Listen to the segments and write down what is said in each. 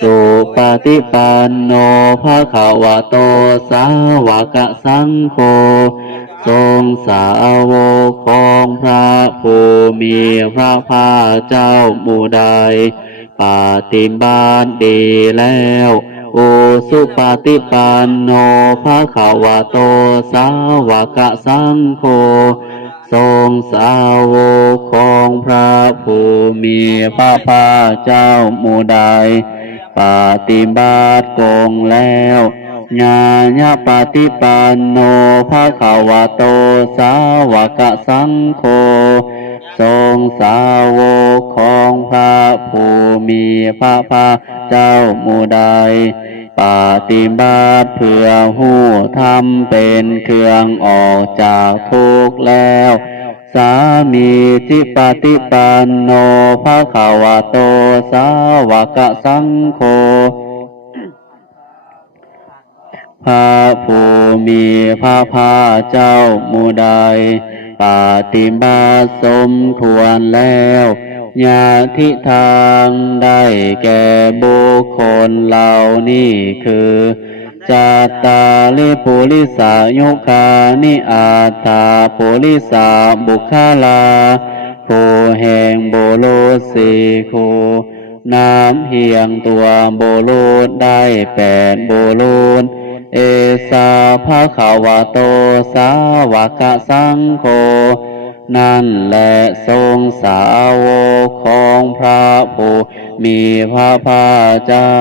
สุปฏิปันโนภะคะวะโตสาวกสังโฆทรงสาวกของพระผู้มีพระภาคเจ้าหมู่ใดปฏิบัติดีแล้วโอสุปฏิปันโนภะคะวะโตสาวกสังโฆทรงสาวกของพระผู้มีพระภาคเจ้าหมู่ใดปฏิบัติกงแล้วญาญาปฏิปันโนภะคะวะโตสาวกสังโฆทรงสาวกของพระผู้มีพระภาคเจ้าหมู่ใดปฏิบัติเพื่อหู้ธรรมเป็นเครื่องออกจากทุกข์แล้วสามีจิปฏิปันโนภะคะวะโตสาวกสังโฆพระผู้มีพระภาคเจ้าหมู่ใดปฏิบัติสมควรแล้วญาติทางได้แก่บุคคลเหล่านี้คือจัตตาลิปุริสายุคานิอาตาปุริสาบุคลาผู้แห่งโบโลสีคูน้ำเพียงตัวโบโลดได้8โบโลดเอสาภะคะวะโตสาวกสังโฆนั่นแหละทรงสาวกของพระผู้มีพระภาคเจ้า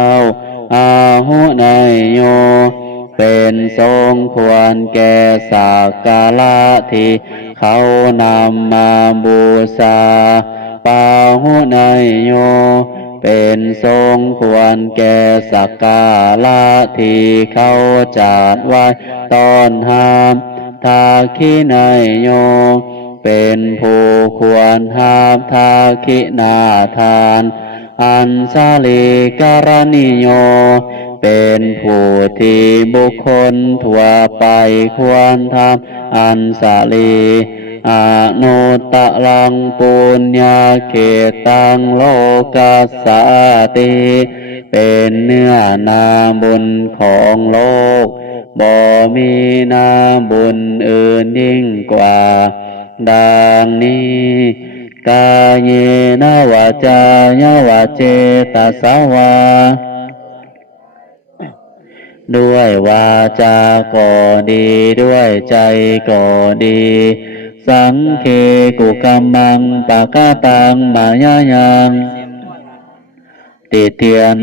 อาหุนายโยเป็นทรงควรแก่สักการะที่เขานำมาบูชาปาหุนายโยเป็นทรงควรแก่สักการะที่เขาจัดไว้ต้อนรับทาคินายโยเป็นผู้ควรรับทาคินาทานอันสาลีการณิโยเป็นผู้ที่บุคคลทั่วไปควรทำอันสาลีอนุตตรังปุญญาเขตังโลกัสสติเป็นเนื้อนาบุญของโลกบ่มีนาบุญอื่นยิ่งกว่าดังนี้กายเยนะวาจายะวาเจตสวาด้วยวาจาก็ดีด้วยใจก็ดีสังเคกุกัมมังปะกะตังมายายังติเตียน